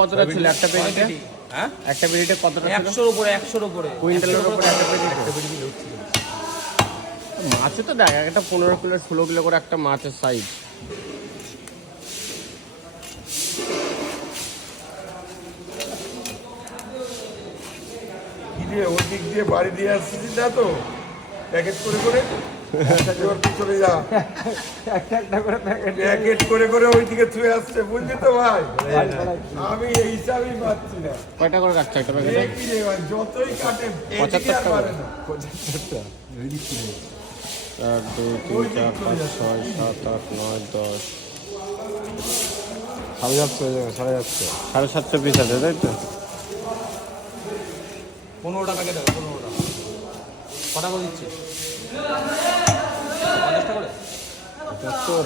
কতটা ছিল একটা পেটিতে? হ্যাঁ একটা পেটিতে কতটা ছিল? 100-র উপরে কুইন্টালের উপরে একটা পেটি। মাছও তো দেখ একটা 15 কিলো 16 কিলো করে একটা মাছের সাইজ। ওই দিক দিয়ে বাড়ি দিয়ে আসছিস না তো প্যাকেট করে করে চলে যা প্যাকেট করে করে ওই দিকে থুয়ে আসছে বুঝলি তো ভাই। আমি এই হিসাবেই পাচ্ছি না কয়টা করে কাটছে একটা প্যাকেটে? যতই কাটে 75 টাকা। পারে না। 1 2 3 4 5 6 7 8 9 10 750 পিস আছে তাই তো? 15টা প্যাকেট হবে 15টা। কটা করে দিচ্ছি? 50 টাকা করে? 75